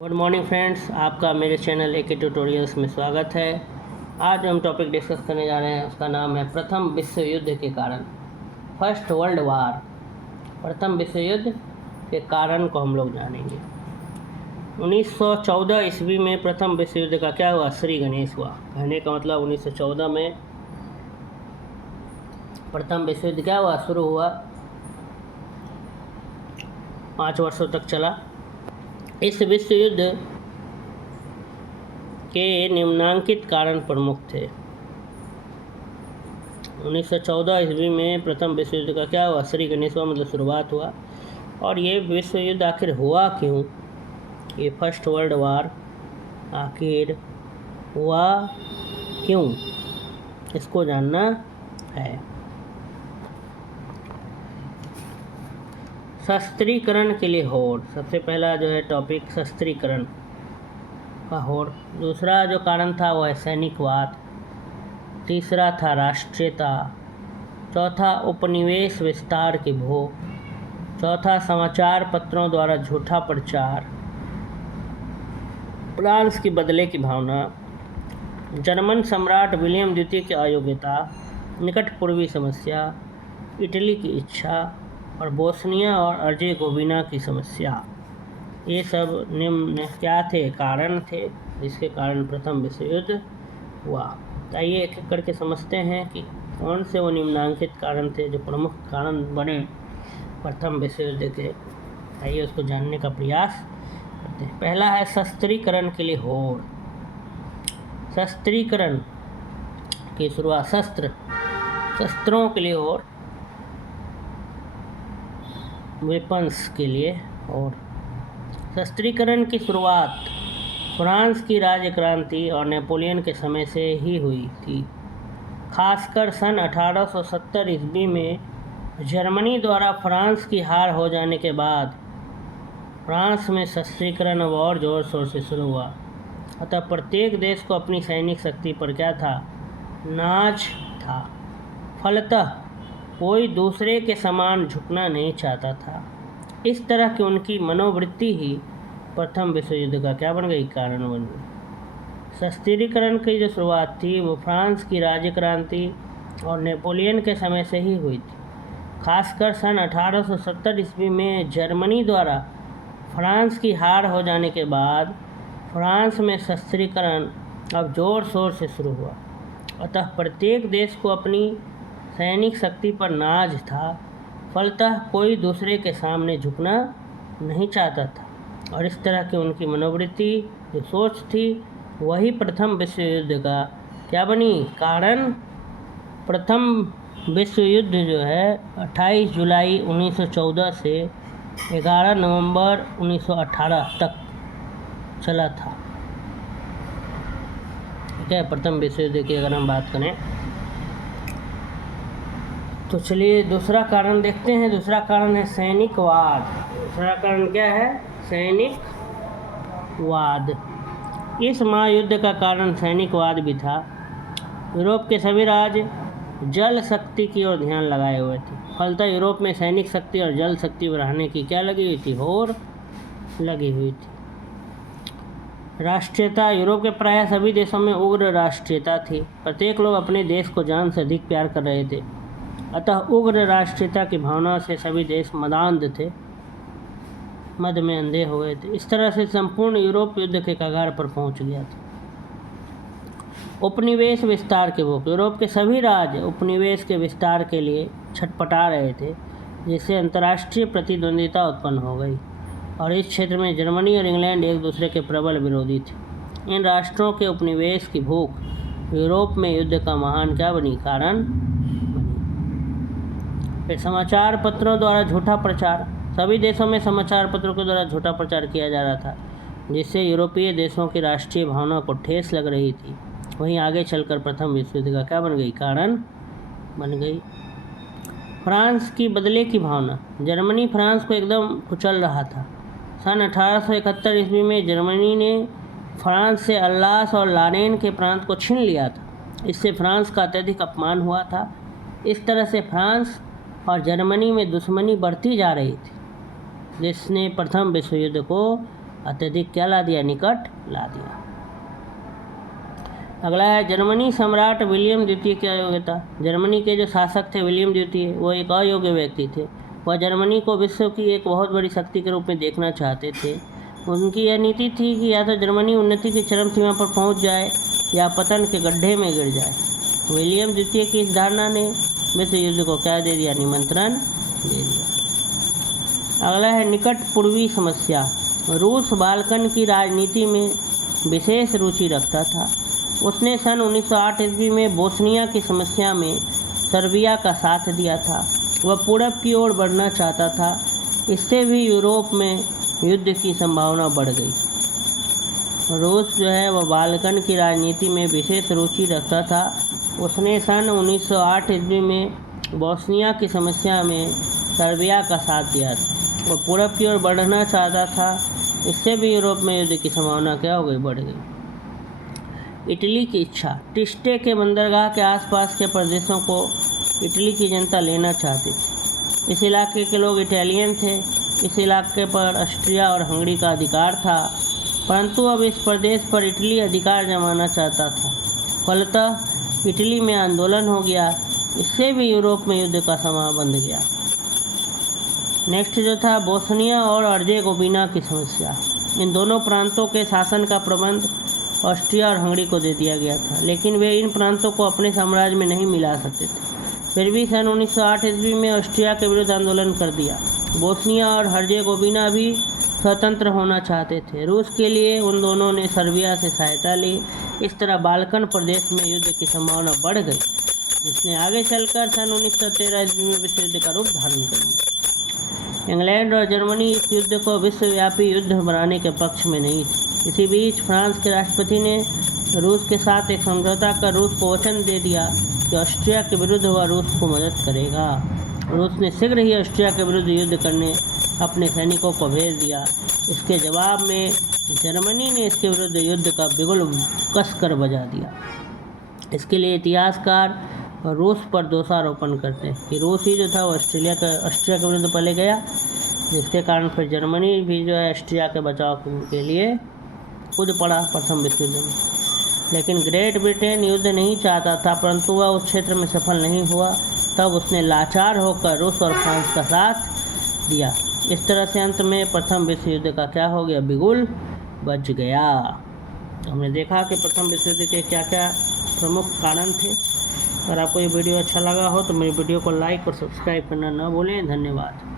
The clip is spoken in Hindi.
गुड मॉर्निंग फ्रेंड्स, आपका मेरे चैनल एके ट्यूटोरियल्स में स्वागत है। आज हम टॉपिक डिस्कस करने जा रहे हैं, उसका नाम है प्रथम विश्व युद्ध के कारण, फर्स्ट वर्ल्ड वार। प्रथम विश्व युद्ध के कारण को हम लोग जानेंगे। 1914 ईस्वी में प्रथम विश्व युद्ध का क्या हुआ? श्री गणेश हुआ। कहने का मतलब 1914 में प्रथम विश्व युद्ध क्या हुआ? शुरू हुआ। 5 वर्षों तक चला। इस विश्व युद्ध के निम्नांकित कारण प्रमुख थे। 1914 ईस्वी में प्रथम विश्व युद्ध का क्या हुआ? श्री गणेश हुआ, मतलब शुरुआत हुआ। और ये विश्व युद्ध आखिर हुआ क्यों? ये फर्स्ट वर्ल्ड वार आखिर हुआ क्यों, इसको जानना है। शस्त्रीकरण के लिए होड़। सबसे पहला जो है टॉपिक शस्त्रीकरण का होड़। दूसरा जो कारण था वह है सैनिकवाद। तीसरा था राष्ट्रीयता। चौथा उपनिवेश विस्तार के भोग। चौथा समाचार पत्रों द्वारा झूठा प्रचार। फ्रांस की बदले की भावना। जर्मन सम्राट विलियम द्वितीय की अयोग्यता। निकट पूर्वी समस्या। इटली की इच्छा और बोस्निया और अर्जेगोविना की समस्या। ये सब निम्न क्या थे? कारण थे, जिसके कारण प्रथम विश्व युद्ध हुआ। आइए एक एक करके समझते हैं कि कौन से वो निम्नांकित कारण थे जो प्रमुख कारण बने प्रथम विश्व युद्ध के। आइए उसको जानने का प्रयास करते हैं। पहला है शस्त्रीकरण के लिए होड़। शस्त्रीकरण की शुरुआत, शस्त्रों के लिए होड़, वेपन्स के लिए। और शस्त्रीकरण की शुरुआत फ्रांस की राज्य क्रांति और नेपोलियन के समय से ही हुई थी। खासकर सन 1870 ईस्वी में जर्मनी द्वारा फ्रांस की हार हो जाने के बाद फ्रांस में शस्त्रीकरण अब और ज़ोर शोर से शुरू हुआ। अतः प्रत्येक देश को अपनी सैनिक शक्ति पर क्या था? नाज था। फलतः कोई दूसरे के समान झुकना नहीं चाहता था। इस तरह की उनकी मनोवृत्ति ही प्रथम विश्व युद्ध का क्या बन गई? कारण बन गई। शस्त्रीकरण की जो शुरुआत थी वो फ्रांस की राज्य क्रांति और नेपोलियन के समय से ही हुई थी। खासकर सन 1870 ईस्वी में जर्मनी द्वारा फ्रांस की हार हो जाने के बाद फ्रांस में शस्त्रीकरण अब जोर शोर से शुरू हुआ। अतः प्रत्येक देश को अपनी सैनिक शक्ति पर नाज था। फलतः कोई दूसरे के सामने झुकना नहीं चाहता था और इस तरह की उनकी मनोवृत्ति, जो सोच थी, वही प्रथम विश्व युद्ध का क्या बनी? कारण। प्रथम विश्व युद्ध जो है 28 जुलाई 1914 से 11 नवंबर 1918 तक चला था। ठीक है, प्रथम विश्व युद्ध की अगर हम बात करें तो चलिए दूसरा कारण देखते हैं। दूसरा कारण है सैनिकवाद। दूसरा कारण क्या है? सैनिकवाद। इस महायुद्ध का कारण सैनिकवाद भी था। यूरोप के सभी राज्य जल शक्ति की ओर ध्यान लगाए हुए थे। फलतः यूरोप में सैनिक शक्ति और जल शक्ति बढ़ाने की क्या लगी हुई थी? होड़ लगी हुई थी। राष्ट्रीयता। यूरोप के प्रायः सभी देशों में उग्र राष्ट्रीयता थी। प्रत्येक लोग अपने देश को जान से अधिक प्यार कर रहे थे। अतः उग्र राष्ट्रीयता की भावना से सभी देश मदांध थे, मद में अंधे हो गए थे। इस तरह से संपूर्ण यूरोप युद्ध के कगार पर पहुंच गया था। उपनिवेश विस्तार के भोग। यूरोप के सभी राज्य उपनिवेश के विस्तार के लिए छटपटा रहे थे, जिससे अंतर्राष्ट्रीय प्रतिद्वंदिता उत्पन्न हो गई और इस क्षेत्र में जर्मनी और इंग्लैंड एक दूसरे के प्रबल विरोधी थे। इन राष्ट्रों के उपनिवेश की भूख यूरोप में युद्ध का महान क्या बनी? कारण बनी। फिर समाचार पत्रों द्वारा झूठा प्रचार। सभी देशों में समाचार पत्रों के द्वारा झूठा प्रचार किया जा रहा था, जिससे यूरोपीय देशों की राष्ट्रीय भावना को ठेस लग रही थी। वहीं आगे चलकर प्रथम विश्व युद्ध का क्या बन गई? कारण बन गई। फ्रांस की बदले की भावना। जर्मनी फ्रांस को एकदम कुचल रहा था। सन 1871 ईस्वी में जर्मनी ने फ्रांस से अल्लास और लारेन के प्रांत को छीन लिया था। इससे फ्रांस का अत्यधिक अपमान हुआ था। इस तरह से फ्रांस और जर्मनी में दुश्मनी बढ़ती जा रही थी, जिसने प्रथम विश्व युद्ध को अत्यधिक क्या ला दिया, निकट ला दिया। अगला है जर्मनी सम्राट विलियम द्वितीय की अयोग्यता। जर्मनी के जो शासक थे विलियम द्वितीय, वो एक अयोग्य व्यक्ति थे। वह जर्मनी को विश्व की एक बहुत बड़ी शक्ति के रूप में देखना चाहते थे। उनकी यह नीति थी कि या तो जर्मनी उन्नति की चरम सीमा पर पहुंच जाए या पतन के गड्ढे में गिर जाए। विलियम द्वितीय की इस धारणा ने विश्व युद्ध को क्या दे दिया, निमंत्रण दे दिया। अगला है निकट पूर्वी समस्या। रूस बाल्कन की राजनीति में विशेष रुचि रखता था। उसने सन 1908 ईस्वी में बोस्निया की समस्या में सर्बिया का साथ दिया था। वह पूरब की ओर बढ़ना चाहता था। इससे भी यूरोप में युद्ध की संभावना बढ़ गई। रूस जो है वह बाल्कन की राजनीति में विशेष रुचि रखता था। उसने सन 1908 ईस्वी में बोस्निया की समस्या में सर्बिया का साथ दिया था। वह पूरब की ओर बढ़ना चाहता था। इससे भी यूरोप में युद्ध की संभावना क्या हो गई, बढ़ गई। इटली की इच्छा। टिस्टे के बंदरगाह के आसपास के प्रदेशों को इटली की जनता लेना चाहती थी। इस इलाके के लोग इटालियन थे। इस इलाके पर ऑस्ट्रिया और हंगरी का अधिकार था, परंतु अब इस प्रदेश पर इटली अधिकार जमाना चाहता था। फलतः इटली में आंदोलन हो गया। इससे भी यूरोप में युद्ध का समय बंध गया। नेक्स्ट जो था बोस्निया और अर्जेगोविना की समस्या। इन दोनों प्रांतों के शासन का प्रबंध ऑस्ट्रिया और हंगरी को दे दिया गया था, लेकिन वे इन प्रांतों को अपने साम्राज्य में नहीं मिला सकते थे। फिर भी सन 1908 ईस्वी में ऑस्ट्रिया के विरुद्ध आंदोलन कर दिया। बोस्निया और हर्जेगोविना भी स्वतंत्र होना चाहते थे। रूस के लिए उन दोनों ने सर्बिया से सहायता ली। इस तरह बाल्कन प्रदेश में युद्ध की संभावना बढ़ गई, जिसने आगे चलकर सन 1913 ईस्वी में विश्व युद्ध का रूप धारण कर लिया। इंग्लैंड और जर्मनी इस युद्ध को विश्वव्यापी युद्ध बनाने के पक्ष में नहीं थे। इसी बीच फ्रांस के राष्ट्रपति ने रूस के साथ एक समझौता कर रूस को वचन दे दिया कि ऑस्ट्रिया के विरुद्ध वह रूस को मदद करेगा। रूस ने शीघ्र ही ऑस्ट्रिया के विरुद्ध युद्ध करने अपने सैनिकों को भेज दिया। इसके जवाब में जर्मनी ने इसके विरुद्ध युद्ध का बिगुल कसकर बजा दिया। इसके लिए इतिहासकार रूस पर दोषारोपण करते हैं कि रूस ही जो था वो ऑस्ट्रिया के विरुद्ध पहले गया, जिसके कारण फिर जर्मनी भी जो है ऑस्ट्रिया के बचाव के लिए कूद पड़ा प्रथम विश्व युद्ध में। लेकिन ग्रेट ब्रिटेन युद्ध नहीं चाहता था, परंतु वह उस क्षेत्र में सफल नहीं हुआ। तब उसने लाचार होकर रूस और फ्रांस का साथ दिया। इस तरह से अंत में प्रथम विश्व युद्ध का क्या हो गया, बिगुल बज गया। तो हमने देखा कि प्रथम विश्व युद्ध के क्या क्या प्रमुख कारण थे। अगर आपको ये वीडियो अच्छा लगा हो तो मेरी वीडियो को लाइक और सब्सक्राइब करना न भूलें। धन्यवाद।